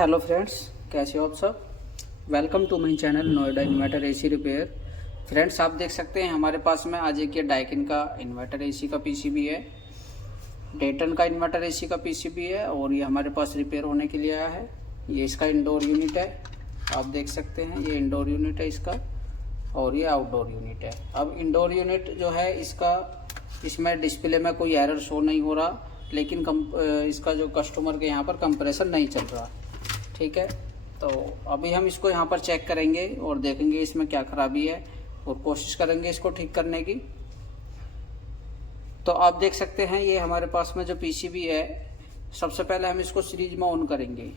Hello friends, कैसे हो आप सब। Welcome to my channel Noida inverter AC repair. Friends, आप देख सकते हैं हमारे पास में आज एक ये डाइकिन का इन्वर्टर एसी का पीसीबी है, डेटन का इन्वर्टर एसी का पीसीबी है और ये हमारे पास रिपेयर होने के लिए आया है। ये इसका इंडोर यूनिट है, आप देख सकते हैं ये इंडोर यूनिट है इसका और ये आउटडोर यूनिट है। अब इंडोर यूनिट जो है इसमें डिस्प्ले में कोई एरर शो नहीं हो रहा, लेकिन इसका जो कस्टमर के यहाँ पर कंप्रेसर नहीं चल रहा। ठीक है, तो अभी हम इसको यहाँ पर चेक करेंगे और देखेंगे इसमें क्या खराबी है और कोशिश करेंगे इसको ठीक करने की। तो आप देख सकते हैं ये हमारे पास में जो पीसीबी है, सबसे पहले हम इसको सीरीज में ऑन करेंगे।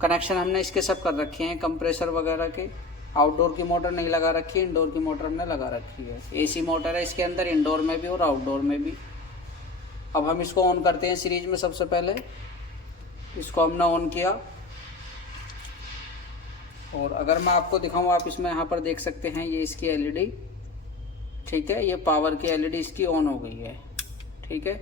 कनेक्शन हमने इसके सब कर रखे हैं, कंप्रेसर वगैरह के। आउटडोर की मोटर नहीं लगा रखी है, इंडोर की मोटर हमने लगा रखी है। एसी मोटर है इसके अंदर, इंडोर में भी और आउटडोर में भी। अब हम इसको ऑन करते हैं सीरीज में। सबसे पहले इसको हमने ऑन किया और अगर मैं आपको दिखाऊं, आप इसमें यहाँ पर देख सकते हैं ये इसकी एलईडी। ठीक है, ये पावर की एलईडी इसकी ऑन हो गई है। ठीक है,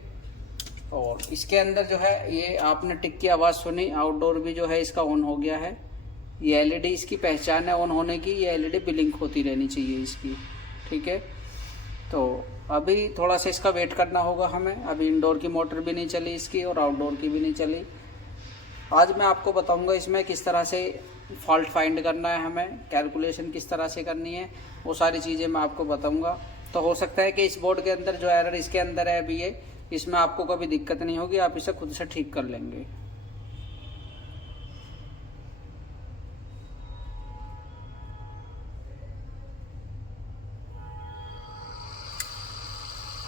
और इसके अंदर जो है ये आपने टिक की आवाज़ सुनी, आउटडोर भी जो है इसका ऑन हो गया है। ये एलईडी इसकी पहचान है ऑन होने की, ये एलईडी ब्लिंक होती रहनी चाहिए इसकी। ठीक है, तो अभी थोड़ा सा इसका वेट करना होगा हमें। अभी इंडोर की मोटर भी नहीं चली इसकी और आउटडोर की भी नहीं चली। आज मैं आपको बताऊंगा इसमें किस तरह से फॉल्ट फाइंड करना है, हमें कैलकुलेशन किस तरह से करनी है, वो सारी चीज़ें मैं आपको बताऊंगा। तो हो सकता है कि इस बोर्ड के अंदर जो एरर इसके अंदर है अभी ये, इसमें आपको कभी दिक्कत नहीं होगी, आप इसे खुद से ठीक कर लेंगे।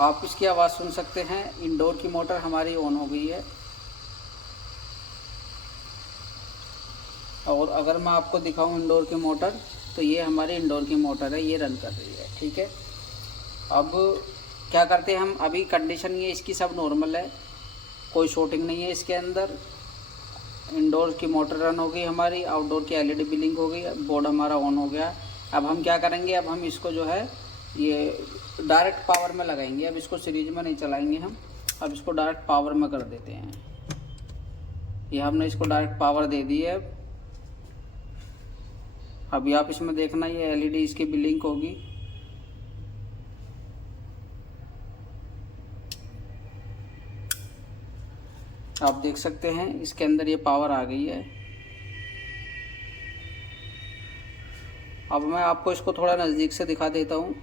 आप इसकी आवाज़ सुन सकते हैं, इंडोर की मोटर हमारी ऑन हो गई है। और अगर मैं आपको दिखाऊं इंडोर की मोटर, तो ये हमारी इंडोर की मोटर है, ये रन कर रही है। ठीक है, अब क्या करते हैं हम, अभी कंडीशन ये इसकी सब नॉर्मल है, कोई शॉर्टिंग नहीं है इसके अंदर। इंडोर की मोटर रन हो गई हमारी, आउटडोर की एलईडी ब्लिंक हो गई, बोर्ड हमारा ऑन हो गया। अब हम क्या करेंगे, अब हम इसको जो है ये डायरेक्ट पावर में लगाएंगे। अब इसको सीरीज में नहीं चलाएंगे हम, अब इसको डायरेक्ट पावर में कर देते हैं। ये हमने इसको डायरेक्ट पावर दे दी है। अभी आप इसमें देखना, ये एलईडी इसकी ब्लिंक होगी। आप देख सकते हैं इसके अंदर ये पावर आ गई है। अब मैं आपको इसको थोड़ा नज़दीक से दिखा देता हूँ।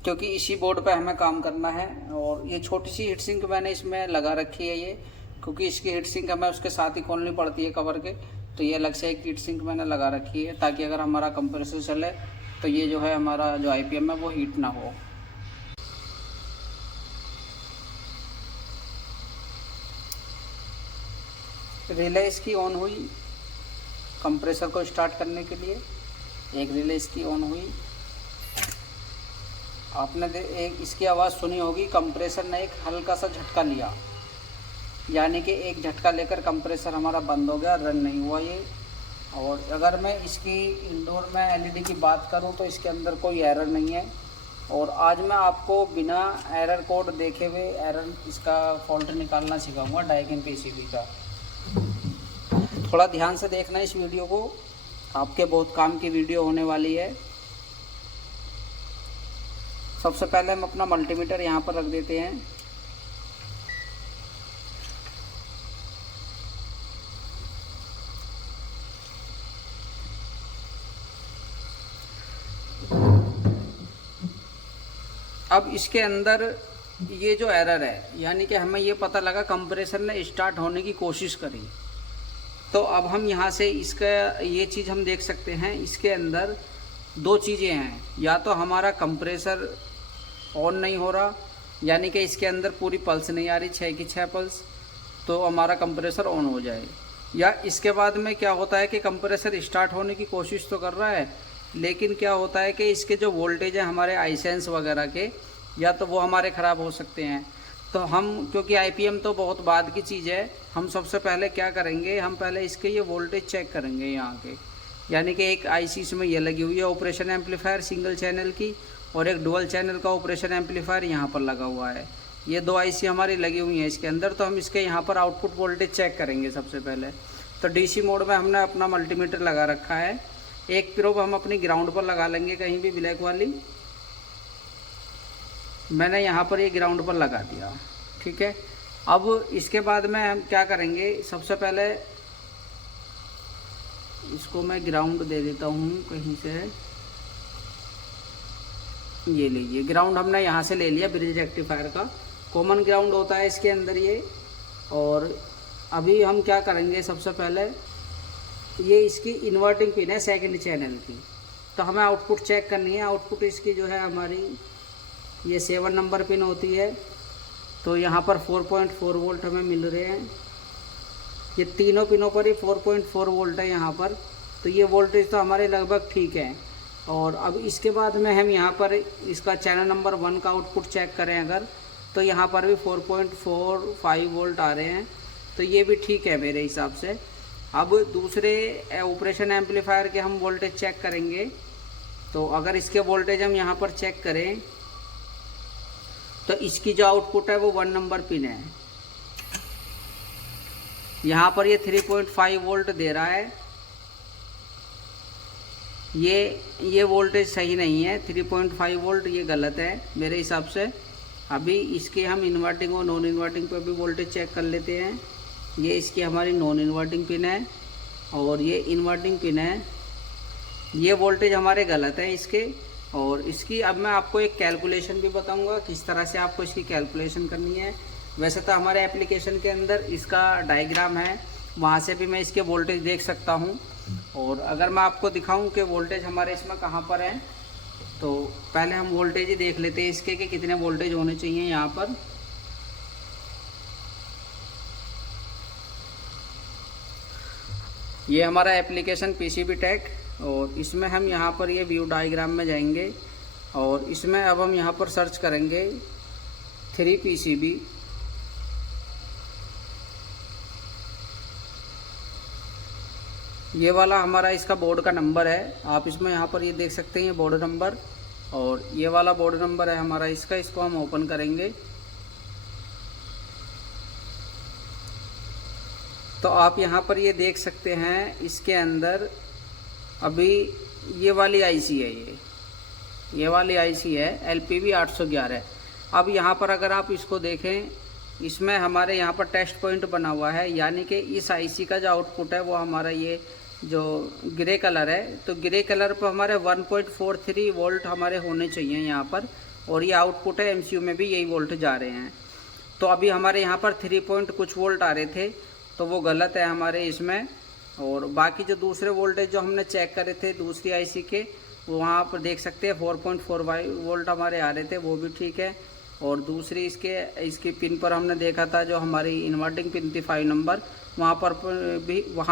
क्योंकि इसी बोर्ड पे हमें काम करना है और ये छोटी सी हीट सिंक मैंने इसमें लगा रखी है ये, क्योंकि इसकी हीट सिंक हमें उसके साथ ही खोलनी पड़ती है कवर के। तो ये अलग से एक हीट सिंक मैंने लगा रखी है, ताकि अगर हमारा कंप्रेसर चले तो ये जो है हमारा जो आईपीएम है वो हीट ना हो। रिले इसकी ऑन हुई कंप्रेसर को स्टार्ट करने के लिए, एक रिले इसकी ऑन हुई। आपने एक इसकी आवाज़ सुनी होगी, कंप्रेसर ने एक हल्का सा झटका लिया, यानी कि एक झटका लेकर कंप्रेसर हमारा बंद हो गया, रन नहीं हुआ ये। और अगर मैं इसकी इंडोर में एलईडी की बात करूं तो इसके अंदर कोई एरर नहीं है। और आज मैं आपको बिना एरर कोड देखे हुए एरर इसका फॉल्ट निकालना सिखाऊंगा डाइकिन पीसीबी का। थोड़ा ध्यान से देखना इस वीडियो को, आपके बहुत काम की वीडियो होने वाली है। सबसे पहले हम अपना मल्टीमीटर यहाँ पर रख देते हैं। अब इसके अंदर ये जो एरर है, यानी कि हमें ये पता लगा कंप्रेसर ने स्टार्ट होने की कोशिश करी। तो अब हम यहाँ से इसका ये चीज़ हम देख सकते हैं, इसके अंदर दो चीज़ें हैं। या तो हमारा कंप्रेसर ऑन नहीं हो रहा, यानी कि इसके अंदर पूरी पल्स नहीं आ रही, 6 की 6 पल्स, तो हमारा कंप्रेसर ऑन हो जाए। या इसके बाद में क्या होता है कि कंप्रेसर स्टार्ट होने की कोशिश तो कर रहा है, लेकिन क्या होता है कि इसके जो वोल्टेज हैं हमारे आईसेंस वगैरह के, या तो वो हमारे ख़राब हो सकते हैं। तो हम, क्योंकि आईपीएम तो बहुत बाद की चीज़ है, हम सबसे पहले क्या करेंगे, हम पहले इसके ये वोल्टेज चेक करेंगे यहाँ के। यानी कि एक आईसी इसमें ये लगी हुई है ऑपरेशन एम्पलीफायर सिंगल चैनल की, और एक डुअल चैनल का ऑपरेशन एम्पलीफायर यहाँ पर लगा हुआ है। ये 2 आईसी हमारी लगी हुई हैं इसके अंदर। तो हम इसके यहाँ पर आउटपुट वोल्टेज चेक करेंगे सबसे पहले। तो डीसी मोड में हमने अपना मल्टीमीटर लगा रखा है। एक प्रोब हम अपनी ग्राउंड पर लगा लेंगे, कहीं भी ब्लैक वाली। मैंने यहाँ पर ये ग्राउंड पर लगा दिया, ठीक है। अब इसके बाद में हम क्या करेंगे, सबसे पहले इसको मैं ग्राउंड दे देता हूँ कहीं से। ये लीजिए, ग्राउंड हमने यहाँ से ले लिया ब्रिज रेक्टिफायर का। कॉमन ग्राउंड होता है इसके अंदर ये। और अभी हम क्या करेंगे, सबसे पहले ये इसकी इन्वर्टिंग पिन है सेकंड चैनल की। तो हमें आउटपुट चेक करनी है। आउटपुट इसकी जो है हमारी ये 7 नंबर पिन होती है। तो यहाँ पर 4.4 वोल्ट हमें मिल रहे हैं। ये तीनों पिनों पर ही 4.4 वोल्ट है यहाँ पर। तो ये वोल्टेज तो हमारे लगभग ठीक है। और अब इसके बाद में हम यहाँ पर इसका चैनल नंबर 1 का आउटपुट चेक करें अगर, तो यहाँ पर भी 4.45 वोल्ट आ रहे हैं। तो ये भी ठीक है मेरे हिसाब से। अब दूसरे ऑपरेशन एम्पलीफायर के हम वोल्टेज चेक करेंगे। तो अगर इसके वोल्टेज हम यहाँ पर चेक करें तो इसकी जो आउटपुट है वो 1 नंबर पिन है। यहाँ पर ये 3.5 वोल्ट दे रहा है। ये वोल्टेज सही नहीं है, 3.5 वोल्ट ये गलत है मेरे हिसाब से। अभी इसके हम इन्वर्टिंग और नॉन इन्वर्टिंग पे भी वोल्टेज चेक कर लेते हैं। ये इसकी हमारी नॉन इन्वर्टिंग पिन है और ये इन्वर्टिंग पिन है। ये वोल्टेज हमारे गलत है इसके। और इसकी अब मैं आपको एक कैलकुलेशन भी बताऊंगा किस तरह से आपको इसकी कैलकुलेशन करनी है। वैसे तो हमारे एप्लीकेशन के अंदर इसका डायग्राम है, वहाँ से भी मैं इसके वोल्टेज देख सकता हूँ। और अगर मैं आपको दिखाऊं कि वोल्टेज हमारे इसमें कहाँ पर है, तो पहले हम वोल्टेज ही देख लेते हैं इसके कि कितने वोल्टेज होने चाहिए यहाँ पर। ये हमारा एप्लीकेशन पीसीबी टेक। और इसमें हम यहाँ पर ये व्यू डायग्राम में जाएंगे और इसमें अब हम यहाँ पर सर्च करेंगे 3PCB। ये वाला हमारा इसका बोर्ड का नंबर है। आप इसमें यहाँ पर ये देख सकते हैं ये बोर्ड नंबर, और ये वाला बोर्ड नंबर है हमारा इसका। इसको हम ओपन करेंगे तो आप यहाँ पर ये देख सकते हैं इसके अंदर अभी ये वाली आईसी है। ये वाली आईसी है LPV 811। अब यहाँ पर अगर आप इसको देखें, इसमें हमारे यहाँ पर टेस्ट पॉइंट बना हुआ है, यानी कि इस आईसी का जो आउटपुट है वो हमारा ये जो ग्रे कलर है, तो ग्रे कलर पर हमारे 1.43 वोल्ट हमारे होने चाहिए यहाँ पर। और ये आउटपुट है, MCU में भी यही वोल्ट जा रहे हैं। तो अभी हमारे यहाँ पर 3 पॉइंट कुछ वोल्ट आ रहे थे, तो वो गलत है हमारे इसमें। और बाकी जो दूसरे वोल्टेज जो हमने चेक करे थे दूसरी आईसी के, वहाँ पर देख सकते हैं 4.45 वोल्ट हमारे आ रहे थे, वो भी ठीक है। और दूसरी इसकी पिन पर हमने देखा था जो हमारी इन्वर्टिंग पिन थी 5 नंबर, वहाँ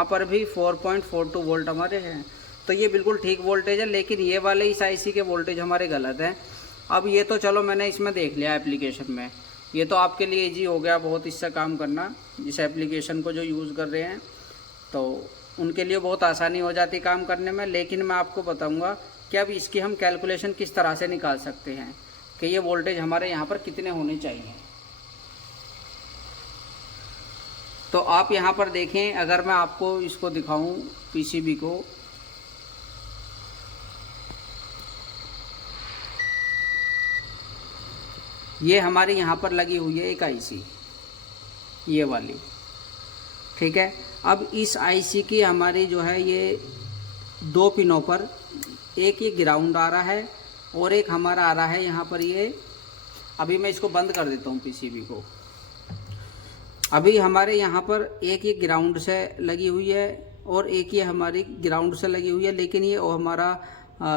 पर भी 4.42 वोल्ट हमारे हैं। तो ये बिल्कुल ठीक वोल्टेज है, लेकिन ये वाले इस आईसी के वोल्टेज हमारे गलत हैं। अब ये तो चलो मैंने इसमें देख लिया एप्लीकेशन में, ये तो आपके लिए ईजी हो गया बहुत इससे काम करना। इस एप्लीकेशन को जो यूज़ कर रहे हैं तो उनके लिए बहुत आसानी हो जाती काम करने में। लेकिन मैं आपको बताऊंगा कि अब इसकी हम कैलकुलेशन किस तरह से निकाल सकते हैं कि ये वोल्टेज हमारे यहाँ पर कितने होने चाहिए। तो आप यहाँ पर देखें, अगर मैं आपको इसको दिखाऊं पीसीबी को, ये हमारी यहाँ पर लगी हुई है एक आईसी, ये वाली, ठीक है। अब इस आईसी की हमारी जो है ये 2 पिनों पर एक ये ग्राउंड आ रहा है और एक हमारा आ रहा है यहाँ पर ये। अभी मैं इसको बंद कर देता हूँ पीसीबी को। अभी हमारे यहाँ पर एक ये ग्राउंड से लगी हुई है और एक ये हमारी ग्राउंड से लगी हुई है, लेकिन ये हमारा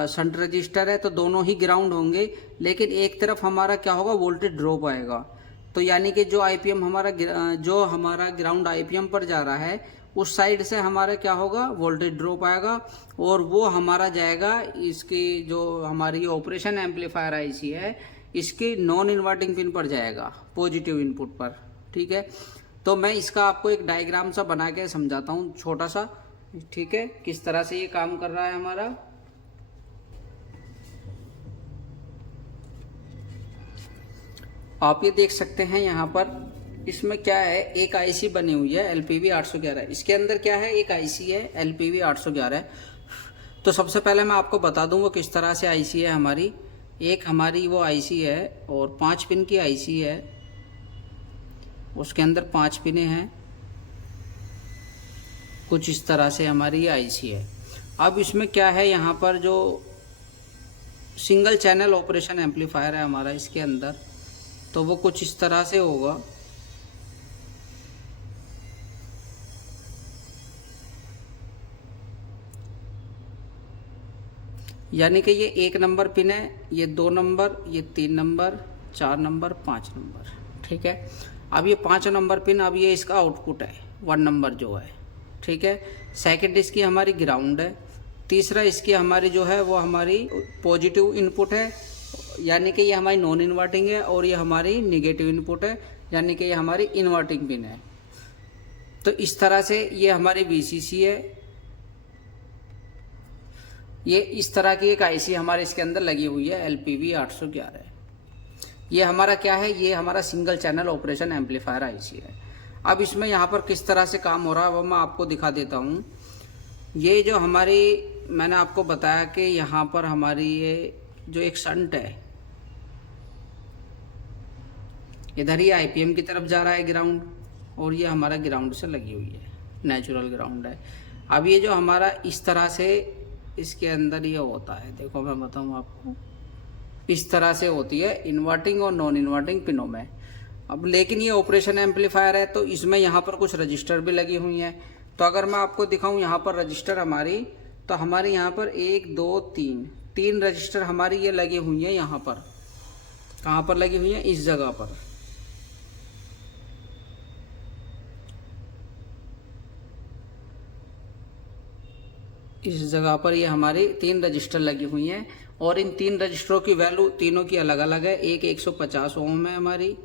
शंट रजिस्टर है तो दोनों ही ग्राउंड होंगे। लेकिन एक तरफ हमारा क्या होगा, वोल्टेज ड्रॉप आएगा। तो यानी कि जो आईपीएम हमारा ग्राउंड आईपीएम पर जा रहा है उस साइड से हमारा क्या होगा, वोल्टेज ड्रॉप आएगा और वो हमारा जाएगा इसकी जो हमारी ऑपरेशन एम्पलीफायर आईसी है इसकी नॉन इन्वर्टिंग पिन पर जाएगा, पॉजिटिव इनपुट पर, ठीक है। तो मैं इसका आपको एक डायग्राम सा बना के समझाता हूँ छोटा सा, ठीक है, किस तरह से ये काम कर रहा है हमारा। आप ये देख सकते हैं यहाँ पर इसमें क्या है, एक आईसी बनी हुई है LPV 811। इसके अंदर क्या है, एक आईसी है LPV 811। तो सबसे पहले मैं आपको बता दूं वो किस तरह से आईसी है हमारी। एक हमारी वो आईसी है और 5 पिन की आईसी है, उसके अंदर 5 पिनें हैं, कुछ इस तरह से हमारी ये आईसी है। अब इसमें क्या है, यहाँ पर जो सिंगल चैनल ऑपरेशन एम्पलीफायर है हमारा इसके अंदर, तो वो कुछ इस तरह से होगा। यानी कि ये 1 नंबर पिन है, ये 2 नंबर, ये 3 नंबर, 4 नंबर, 5 नंबर, ठीक है। अब ये 5 नंबर पिन, अब ये इसका आउटपुट है 1 नंबर जो है, ठीक है। सेकंड इसकी हमारी ग्राउंड है। तीसरा इसकी हमारी जो है वो हमारी पॉजिटिव इनपुट है, यानी कि ये हमारी नॉन इन्वर्टिंग है, और ये हमारी निगेटिव इनपुट है, यानी कि ये हमारी इन्वर्टिंग पिन है। तो इस तरह से ये हमारी VCC है। ये इस तरह की एक आईसी हमारे इसके अंदर लगी हुई है LPV 811। ये हमारा क्या है, ये हमारा single channel operation amplifier IC है। अब इसमें यहाँ पर किस तरह से काम हो रहा है वो मैं आपको दिखा देता हूँ। ये जो हमारी, मैंने आपको बताया कि यहाँ पर हमारी ये जो एक शंट है, इधर ही IPM की तरफ जा रहा है ग्राउंड, और ये हमारा ग्राउंड से लगी हुई है, नेचुरल ग्राउंड है। अब ये जो हमारा इस तरह से इसके अंदर ये होता है, देखो मैं बताऊँ आपको, इस तरह से होती है इन्वर्टिंग और नॉन इन्वर्टिंग पिनों में। अब लेकिन ये ऑपरेशन एम्पलीफायर है तो इसमें यहाँ पर कुछ रजिस्टर भी लगी हुई हैं। तो अगर मैं आपको दिखाऊं यहाँ पर रजिस्टर हमारी, तो हमारे यहाँ पर 1 2 3 रजिस्टर हमारी ये लगी हुई हैं। यहाँ पर कहाँ पर लगी हुई हैं, इस जगह पर। इस जगह पर ये हमारी 3 रजिस्टर लगी हुई हैं, और इन 3 रजिस्टरों की वैल्यू तीनों की अलग अलग है। एक 150 ओम है हमारी,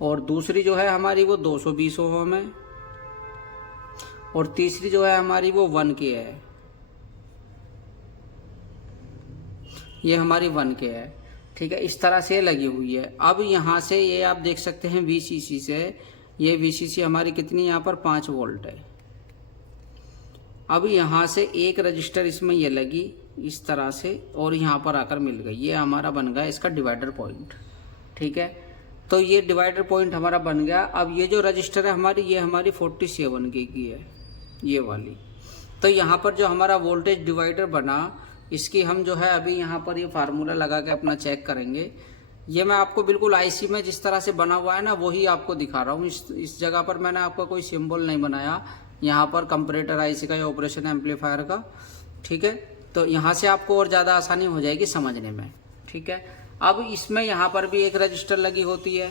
और दूसरी जो है हमारी वो 220 ओम है, और तीसरी जो है हमारी वो 1K है। ये हमारी 1K है, ठीक है। इस तरह से लगी हुई है। अब यहाँ से ये आप देख सकते हैं VCC से, ये VCC हमारी कितनी, यहाँ पर 5 वोल्ट है। अब यहाँ से एक रजिस्टर इसमें ये लगी इस तरह से, और यहाँ पर आकर मिल गई। ये हमारा बन गया इसका डिवाइडर पॉइंट, ठीक है। तो ये डिवाइडर पॉइंट हमारा बन गया। अब ये जो रजिस्टर है हमारी, ये हमारी 47K की है, ये वाली। तो यहाँ पर जो हमारा वोल्टेज डिवाइडर बना, इसकी हम जो है अभी यहाँ पर ये फार्मूला लगा के अपना चेक करेंगे। ये मैं आपको बिल्कुल आईसी में जिस तरह से बना हुआ है ना, वही आपको दिखा रहा हूँ। इस जगह पर मैंने आपका कोई सिंबल नहीं बनाया, यहाँ पर कंपैरेटर आईसी का या ऑपरेशन एम्पलीफायर का, ठीक है। तो यहाँ से आपको और ज़्यादा आसानी हो जाएगी समझने में, ठीक है। अब इसमें यहाँ पर भी एक रजिस्टर लगी होती है,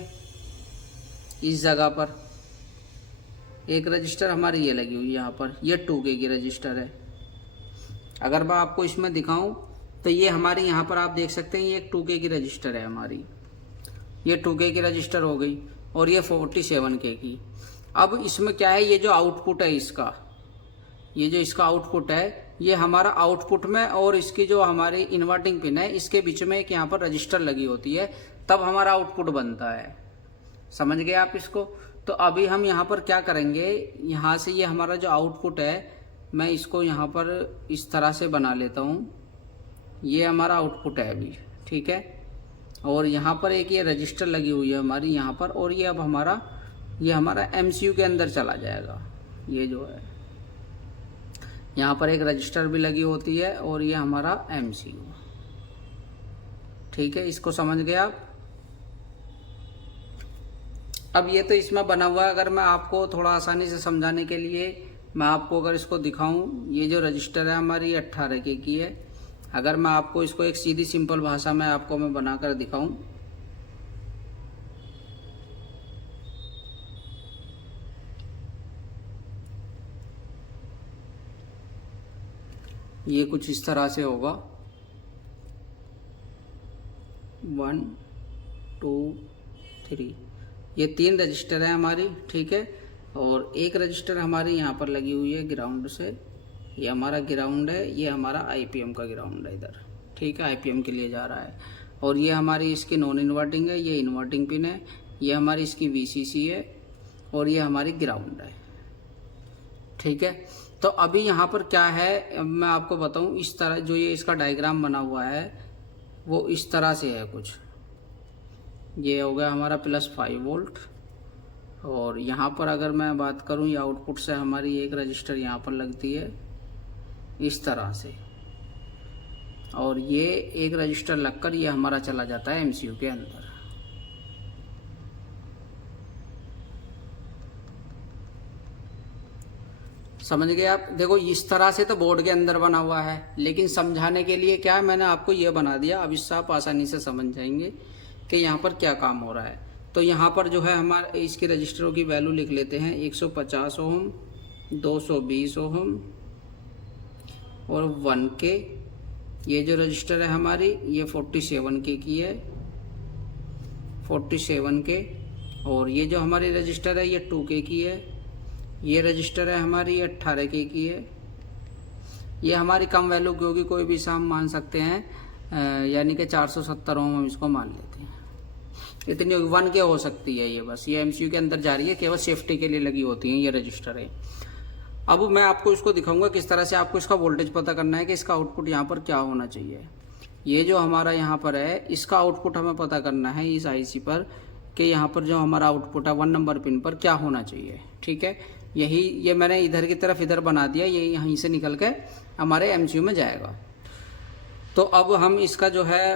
इस जगह पर एक रजिस्टर हमारी ये लगी हुई है यहाँ पर, ये 2K की रजिस्टर है। अगर मैं आपको इसमें दिखाऊं तो ये हमारी यहाँ पर आप देख सकते हैं, ये एक 2K की रजिस्टर है हमारी, ये 2K की रजिस्टर हो गई, और ये 47K की। अब इसमें क्या है, ये जो आउटपुट है इसका, ये जो इसका आउटपुट है, ये हमारा आउटपुट में और इसकी जो हमारी इन्वर्टिंग पिन है, इसके बीच में एक यहाँ पर रजिस्टर लगी होती है, तब हमारा आउटपुट बनता है। समझ गए आप इसको? तो अभी हम यहाँ पर क्या करेंगे, यहाँ से ये हमारा जो आउटपुट है, मैं इसको यहाँ पर इस तरह से बना लेता हूँ। ये हमारा आउटपुट है अभी, ठीक है। और यहाँ पर एक ये रजिस्टर लगी हुई है हमारी यहाँ पर, और ये अब ये हमारा MCU के अंदर चला जाएगा। ये जो है यहाँ पर एक रजिस्टर भी लगी होती है, और ये हमारा MCU, ठीक है। इसको समझ गए आप? अब ये तो इसमें बना हुआ है। अगर मैं आपको थोड़ा आसानी से समझाने के लिए मैं आपको अगर इसको दिखाऊं, ये जो रजिस्टर है हमारी 18K की है। अगर मैं आपको इसको एक सीधी सिंपल भाषा में आपको मैं बनाकर दिखाऊं, ये कुछ इस तरह से होगा, 1 2 3, ये 3 रजिस्टर है हमारी, ठीक है। और एक रजिस्टर हमारी यहाँ पर लगी हुई है ग्राउंड से, ये हमारा ग्राउंड है, ये हमारा IPM का ग्राउंड है इधर, ठीक है। IPM के लिए जा रहा है। और ये हमारी इसकी नॉन इन्वर्टिंग है, ये इन्वर्टिंग पिन है, ये हमारी इसकी VCC है और ये हमारी ग्राउंड है। ठीक है, तो अभी यहाँ पर क्या है मैं आपको बताऊँ, इस तरह जो ये इसका डायग्राम बना हुआ है वो इस तरह से है कुछ। ये हो गया हमारा +5 वोल्ट, और यहाँ पर अगर मैं बात करूँ ये आउटपुट से हमारी एक रजिस्टर यहाँ पर लगती है इस तरह से, और ये एक रजिस्टर लगकर ये हमारा चला जाता है MCU के अंदर। समझ गए आप? देखो इस तरह से तो बोर्ड के अंदर बना हुआ है, लेकिन समझाने के लिए क्या है मैंने आपको ये बना दिया। अब इससे आप आसानी से समझ जाएंगे कि यहाँ पर क्या काम हो रहा है। तो यहाँ पर जो है हमारे इसके रजिस्टरों की वैल्यू लिख लेते हैं, 150 ओम, 220 ओम और 1K। ये जो रजिस्टर है हमारी ये 47K की है, 47K। और ये जो हमारी रजिस्टर है ये 2K की है। ये रजिस्टर है हमारी ये 18K की है। ये हमारी कम वैल्यू की होगी, कोई भी हम मान सकते हैं, यानी कि 470 ओम हम इसको मान लेते हैं। इतनी 1K हो सकती है ये, बस ये MCU के अंदर जा रही है, केवल सेफ्टी के लिए लगी होती हैं ये रजिस्टर है। अब मैं आपको इसको दिखाऊंगा किस तरह से आपको इसका वोल्टेज पता करना है कि इसका आउटपुट यहाँ पर क्या होना चाहिए। ये जो हमारा यहाँ पर है इसका आउटपुट हमें पता करना है इस IC पर कि यहाँ पर जो हमारा आउटपुट है 1 नंबर पिन पर क्या होना चाहिए। ठीक है, यही ये मैंने इधर की तरफ इधर बना दिया, ये यहीं से निकल के हमारे MCU में जाएगा। तो अब हम इसका जो है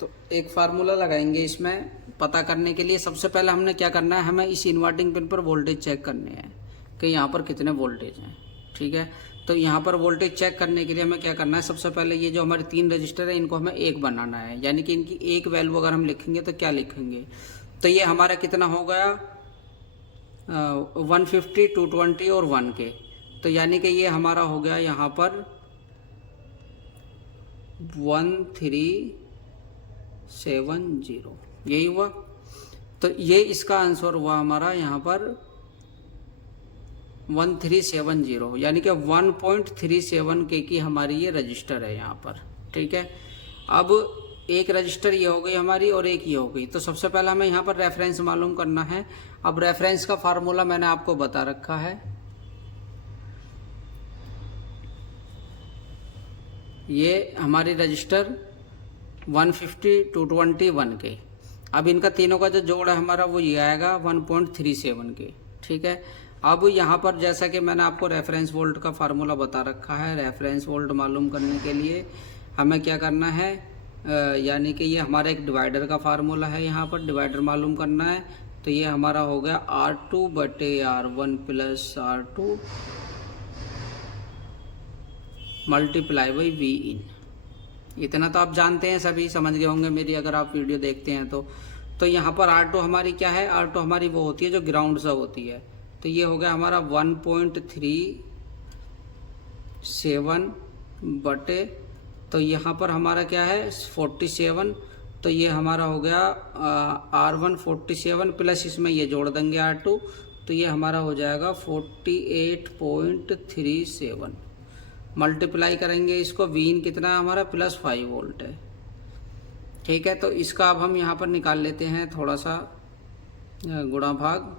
तो एक फार्मूला लगाएंगे इसमें पता करने के लिए। सबसे पहले हमने क्या करना है, हमें इस इन्वर्टिंग पिन पर वोल्टेज चेक करने हैं कि यहाँ पर कितने वोल्टेज हैं। ठीक है, तो यहाँ पर वोल्टेज चेक करने के लिए हमें क्या करना है, सबसे पहले ये जो हमारे 3 रजिस्टर है इनको हमें एक बनाना है, यानी कि इनकी एक वैल्यू अगर हम लिखेंगे तो क्या लिखेंगे, तो ये हमारा कितना हो गया 150, 220 और 1K। तो यानी कि ये हमारा हो गया यहाँ पर 1370, यही हुआ। तो ये इसका आंसर हुआ हमारा यहाँ पर 1370, यानी कि 1.37K की हमारी ये रजिस्टर है यहाँ पर। ठीक है, अब एक रजिस्टर ये हो गई हमारी और एक ये हो गई। तो सबसे पहले हमें यहाँ पर रेफरेंस मालूम करना है। अब रेफरेंस का फार्मूला मैंने आपको बता रखा है, ये हमारी रजिस्टर 150, 220, 1K। अब इनका तीनों का जो जोड़ है हमारा वो ये आएगा 1.37K। ठीक है, अब यहाँ पर जैसा कि मैंने आपको रेफरेंस वोल्ट का फार्मूला बता रखा है, रेफरेंस वोल्ट मालूम करने के लिए हमें क्या करना है, यानी कि ये हमारा एक डिवाइडर का फार्मूला है, यहाँ पर डिवाइडर मालूम करना है। तो ये हमारा हो गया R2/R1 + R2 multiply by Vin। इतना तो आप जानते हैं, सभी समझ गए होंगे मेरी अगर आप वीडियो देखते हैं तो यहाँ पर R2 हमारी क्या है, R2 हमारी वो होती है जो ग्राउंड से होती है। तो ये हो गया हमारा 1.37 बटे, तो यहाँ पर हमारा क्या है 47। तो ये हमारा हो गया R1 47 प्लस इसमें ये जोड़ देंगे R2, तो ये हमारा हो जाएगा 48.37। मल्टीप्लाई करेंगे इसको, Vin कितना हमारा +5 वोल्ट है। ठीक है, तो इसका अब हम यहाँ पर निकाल लेते हैं थोड़ा सा गुणा भाग।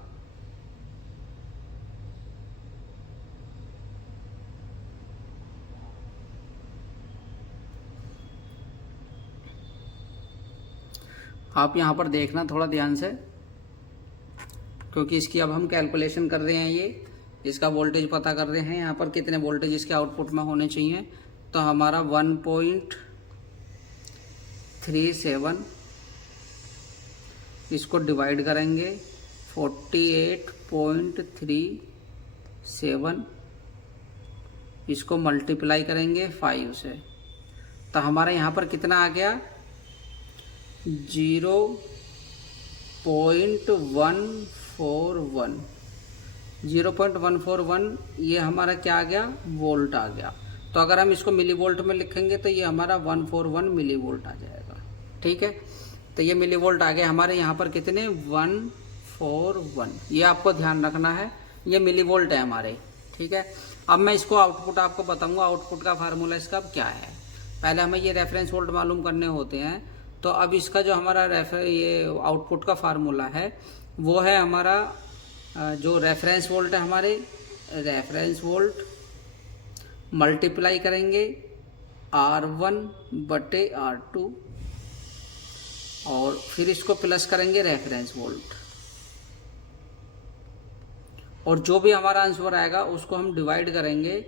आप यहाँ पर देखना थोड़ा ध्यान से, क्योंकि इसकी अब हम कैलकुलेशन कर रहे हैं, ये इसका वोल्टेज पता कर रहे हैं यहाँ पर कितने वोल्टेज इसके आउटपुट में होने चाहिए। तो हमारा 1.37 इसको डिवाइड करेंगे 48.37, इसको मल्टीप्लाई करेंगे 5 से। तो हमारा यहाँ पर कितना आ गया 0.141, 0.141 ये हमारा क्या आ गया, वोल्ट आ गया। तो अगर हम इसको मिली वोल्ट में लिखेंगे तो ये हमारा 141 मिली वोल्ट आ जाएगा। ठीक है, तो ये मिली वोल्ट आ गए हमारे यहाँ पर कितने 141, ये आपको ध्यान रखना है, ये मिली वोल्ट है हमारे। ठीक है, अब मैं इसको आउटपुट आपको बताऊंगा, आउटपुट का फार्मूला इसका अब क्या है। पहले हमें ये रेफरेंस वोल्ट मालूम करने होते हैं, तो अब इसका जो हमारा ये आउटपुट का फार्मूला है वो है हमारा जो रेफरेंस वोल्ट है हमारे, रेफरेंस वोल्ट मल्टीप्लाई करेंगे R1 बटे R2 और फिर इसको प्लस करेंगे रेफरेंस वोल्ट, और जो भी हमारा आंसर आएगा उसको हम डिवाइड करेंगे,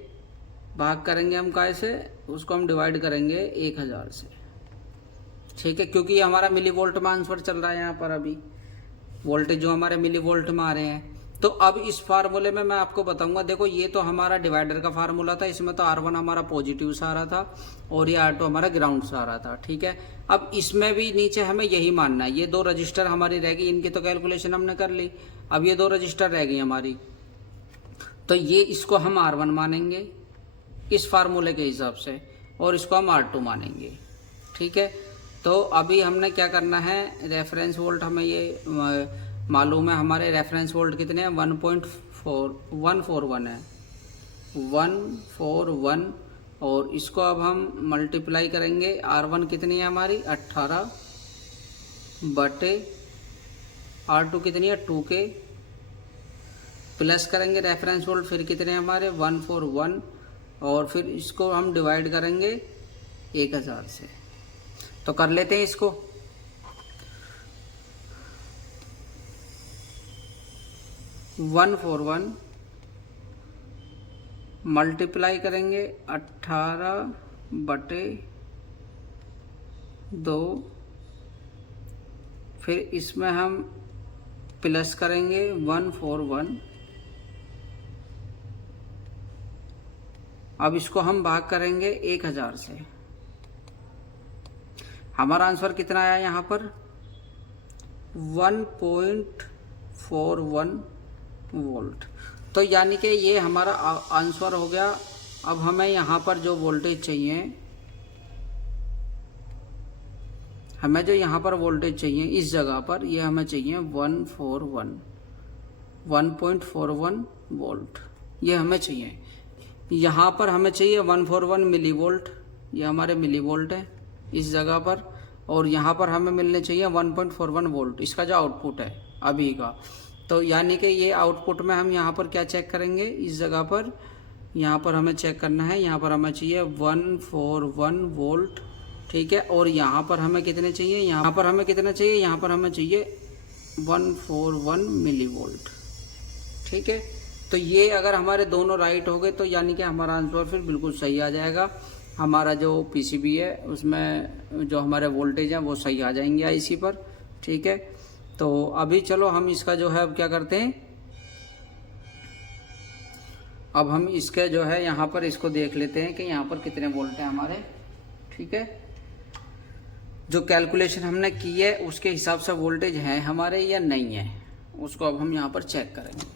भाग करेंगे हम कैसे, उसको हम डिवाइड करेंगे 1000 से, ठीक है, क्योंकि ये हमारा मिली वोल्ट में आंसर चल रहा है यहाँ पर, अभी वोल्टेज जो हमारे मिली वोल्ट में आ रहे हैं। तो अब इस फार्मूले में मैं आपको बताऊंगा, देखो ये तो हमारा डिवाइडर का फार्मूला था, इसमें तो R1 हमारा पॉजिटिव से आ रहा था और ये R2 हमारा ग्राउंड से आ रहा था, ठीक है। अब इसमें भी नीचे हमें यही मानना है, ये 2 रजिस्टर हमारी रह गई, इनकी तो कैलकुलेशन हमने कर ली, अब ये 2 रजिस्टर रह गई हमारी, तो ये इसको हम R1 मानेंगे इस फार्मूले के हिसाब से, और इसको हम R2 मानेंगे, ठीक है। तो अभी हमने क्या करना है, रेफरेंस वोल्ट हमें ये मालूम है, हमारे रेफरेंस वोल्ट कितने हैं, 141 है, 141, और इसको अब हम मल्टीप्लाई करेंगे, R1 कितनी है हमारी 18 बटे R2 कितनी है 2K, प्लस करेंगे रेफरेंस वोल्ट फिर कितने हैं हमारे 141, और फिर इसको हम डिवाइड करेंगे 1000 से। तो कर लेते हैं इसको, 141 मल्टीप्लाई करेंगे 18 बटे 2, फिर इसमें हम प्लस करेंगे 141, अब इसको हम भाग करेंगे 1000 से। हमारा आंसर कितना आया यहाँ पर 1.41 वोल्ट। तो यानी कि ये हमारा आंसर हो गया। अब हमें यहाँ पर जो वोल्टेज चाहिए, हमें जो यहाँ पर वोल्टेज चाहिए इस जगह पर, ये हमें चाहिए 1.41 वोल्ट, ये हमें चाहिए। यहाँ पर हमें चाहिए 141 मिली वोल्ट, ये हमारे मिली वोल्ट है इस जगह पर, और यहाँ पर हमें मिलने चाहिए 1.41 वोल्ट, इसका जो आउटपुट है अभी का। तो यानी कि ये आउटपुट में हम यहाँ पर क्या चेक करेंगे, इस जगह पर, यहाँ पर हमें चेक करना है, यहाँ पर हमें चाहिए 141 वोल्ट, ठीक है। और यहाँ पर हमें कितने चाहिए, यहाँ पर हमें कितना चाहिए, यहाँ पर हमें चाहिए 141 मिली वोल्ट, ठीक है। तो ये अगर हमारे दोनों राइट हो गए तो यानी कि हमारा आंसर फिर बिल्कुल सही आ जाएगा। हमारा जो पीसीबी है उसमें जो हमारे वोल्टेज हैं वो सही आ जाएंगे आईसी पर, ठीक है। तो अभी चलो हम इसका जो है अब क्या करते हैं, अब हम इसके जो है यहाँ पर इसको देख लेते हैं कि यहाँ पर कितने वोल्ट हैं हमारे, ठीक है। जो कैलकुलेशन हमने की है उसके हिसाब से वोल्टेज है हमारे या नहीं है, उसको अब हम यहाँ पर चेक करेंगे।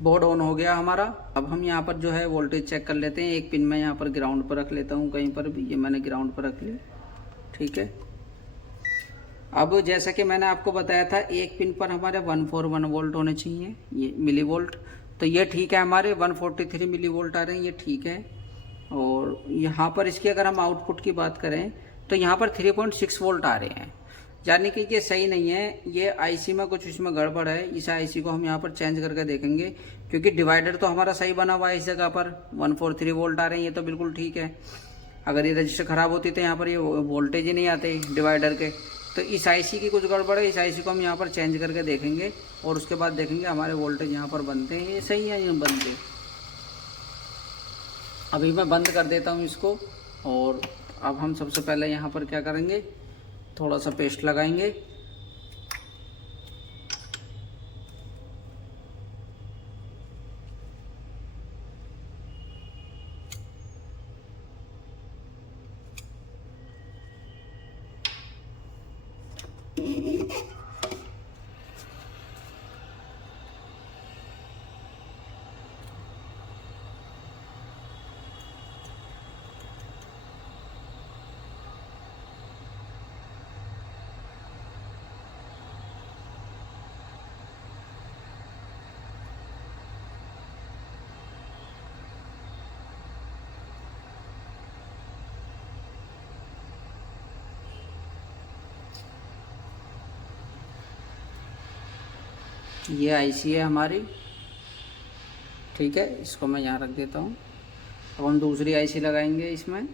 बोर्ड ऑन हो गया हमारा। अब हम यहाँ पर जो है वोल्टेज चेक कर लेते हैं। एक पिन मैं यहाँ पर ग्राउंड पर रख लेता हूँ, कहीं पर भी, ये मैंने ग्राउंड पर रख ली, ठीक है। अब जैसा कि मैंने आपको बताया था एक पिन पर हमारे 141 वोल्ट होने चाहिए, ये मिली वोल्ट, तो ये ठीक है, हमारे 143 मिली वोल्ट आ रहे हैं, ये ठीक है। और यहाँ पर इसकी अगर हम आउटपुट की बात करें तो यहाँ पर 3.6 वोल्ट आ रहे हैं, यानी कि ये सही नहीं है, ये आईसी में कुछ इसमें गड़बड़ है। इस आईसी को हम यहाँ पर चेंज करके देखेंगे, क्योंकि डिवाइडर तो हमारा सही बना हुआ है, इस जगह पर 143 वोल्ट आ रहे हैं, ये तो बिल्कुल ठीक है। अगर ये रजिस्टर ख़राब होती तो यहाँ पर ये वोल्टेज ही नहीं आते डिवाइडर के, तो इस आईसी की कुछ गड़बड़ है। इस आईसी को हम यहाँ पर चेंज करके देखेंगे और उसके बाद देखेंगे हमारे वोल्टेज यहाँ पर बनते हैं, ये सही है, ये बनते। अभी मैं बंद कर देता हूँ इसको, और अब हम सबसे पहले यहाँ पर क्या करेंगे, थोड़ा सा पेस्ट लगाएंगे। ये आईसी है हमारी, ठीक है। इसको मैं यहाँ रख देता हूँ। अब हम दूसरी आईसी लगाएंगे इसमें।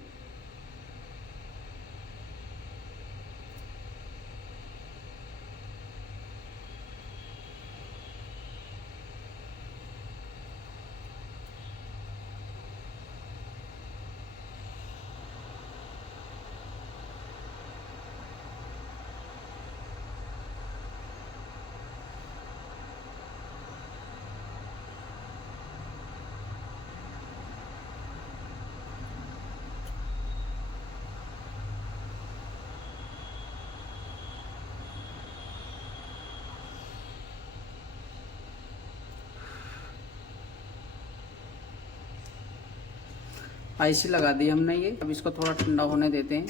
आईसी लगा दी हमने ये। अब इसको थोड़ा ठंडा होने देते हैं।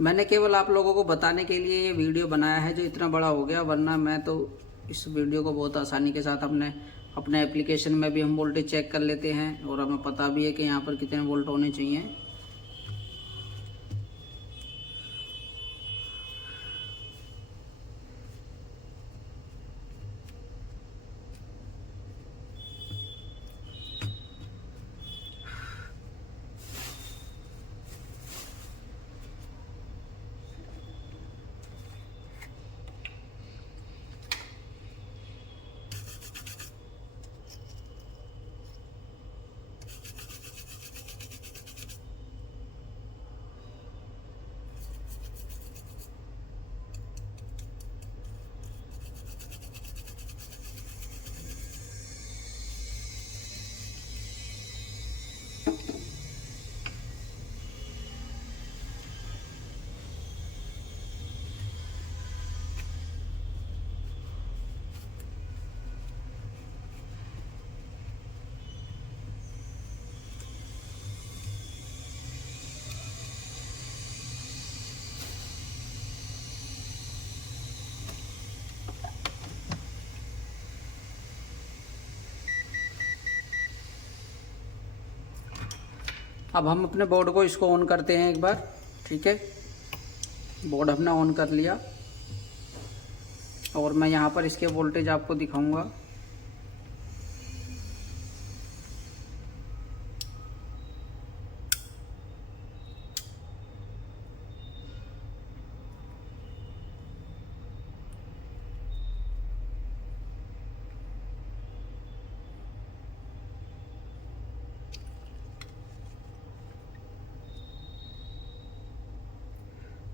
मैंने केवल आप लोगों को बताने के लिए ये वीडियो बनाया है जो इतना बड़ा हो गया, वरना मैं तो इस वीडियो को बहुत आसानी के साथ अपने एप्लीकेशन में भी हम वोल्टेज चेक कर लेते हैं और हमें पता भी है कि यहाँ पर कितने वोल्ट होने चाहिए। अब हम अपने बोर्ड को इसको ऑन करते हैं एक बार, ठीक है। बोर्ड हमने ऑन कर लिया और मैं यहाँ पर इसके वोल्टेज आपको दिखाऊंगा।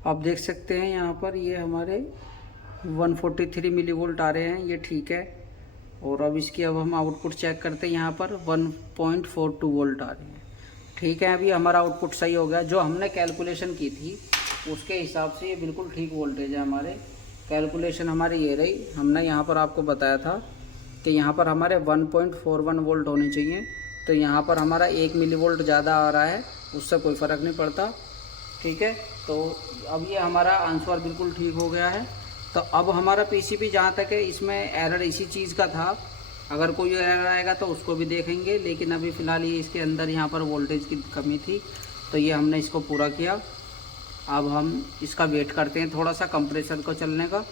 आप देख सकते हैं यहाँ पर ये हमारे 143 मिली वोल्ट आ रहे हैं, ये ठीक है। और अब हम आउटपुट चेक करते हैं, यहाँ पर 1.42 वोल्ट आ रहे हैं, ठीक है। अभी हमारा आउटपुट सही हो गया। जो हमने कैलकुलेशन की थी उसके हिसाब से ये बिल्कुल ठीक वोल्टेज है हमारे। कैलकुलेशन हमारी ये रही, हमने यहाँ पर आपको बताया था कि यहाँ पर हमारे 1.41 वोल्ट होने चाहिए, तो यहाँ पर हमारा 1 मिली वोल्ट ज़्यादा आ रहा है, उससे कोई फ़र्क नहीं पड़ता, ठीक है। तो अब ये हमारा आंसर बिल्कुल ठीक हो गया है। तो अब हमारा पीसीबी जहाँ तक है, इसमें एरर इसी चीज़ का था। अगर कोई एरर आएगा तो उसको भी देखेंगे, लेकिन अभी फ़िलहाल ये इसके अंदर यहाँ पर वोल्टेज की कमी थी, तो ये हमने इसको पूरा किया। अब हम इसका वेट करते हैं थोड़ा सा कंप्रेसर को चलने का।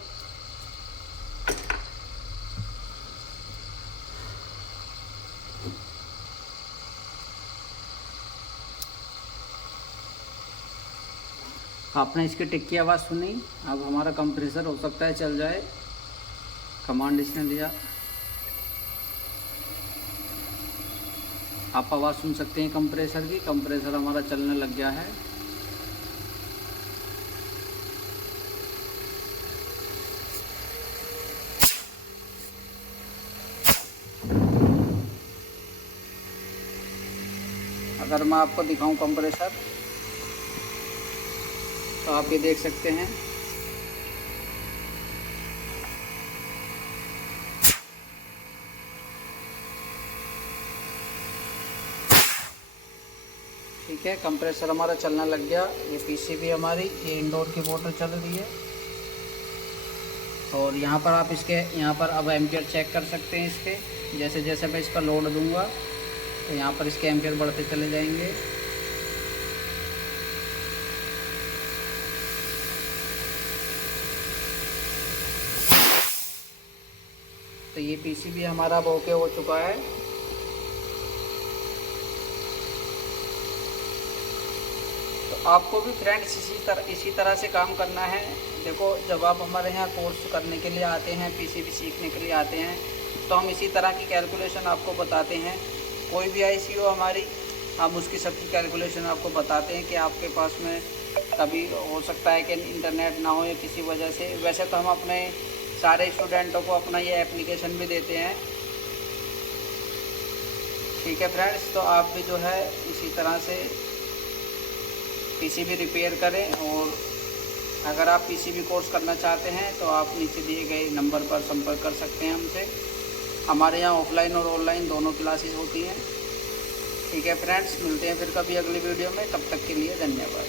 आपने इसकी टिक की आवाज़ सुनी। अब हमारा कंप्रेसर हो सकता है चल जाए, कमांड इसने दिया। आप आवाज़ सुन सकते हैं कंप्रेसर की। कंप्रेसर हमारा चलने लग गया है। अगर मैं आपको दिखाऊं कंप्रेसर, तो आप ये देख सकते हैं। ठीक है, कंप्रेसर हमारा चलना लग गया। ये पीसीबी हमारी, ये इंडोर की मोटर चल रही है। और यहाँ पर आप इसके यहाँ पर अब एम्पियर चेक कर सकते हैं इसके। जैसे जैसे मैं इस पर लोड दूंगा तो यहाँ पर इसके एम्पियर बढ़ते चले जाएंगे। तो ये पीसीबी हमारा ओके हो चुका है। तो आपको भी फ्रेंड्स इसी तरह से काम करना है। देखो, जब आप हमारे यहाँ कोर्स करने के लिए आते हैं, पीसीबी सीखने के लिए आते हैं, तो हम इसी तरह की कैलकुलेशन आपको बताते हैं। कोई भी आईसी हो हमारी, हम उसकी सबकी कैलकुलेशन आपको बताते हैं कि आपके पास में कभी हो सकता है कि इंटरनेट ना हो या किसी वजह से। वैसे तो हम अपने सारे स्टूडेंटों को अपना ये एप्लीकेशन भी देते हैं। ठीक है फ्रेंड्स, तो आप भी जो है इसी तरह से पीसीबी रिपेयर करें। और अगर आप पीसीबी कोर्स करना चाहते हैं तो आप नीचे दिए गए नंबर पर संपर्क कर सकते हैं हमसे। हमारे यहाँ ऑफलाइन और ऑनलाइन दोनों क्लासेस होती हैं। ठीक है फ्रेंड्स, मिलते हैं फिर कभी अगली वीडियो में। तब तक के लिए धन्यवाद।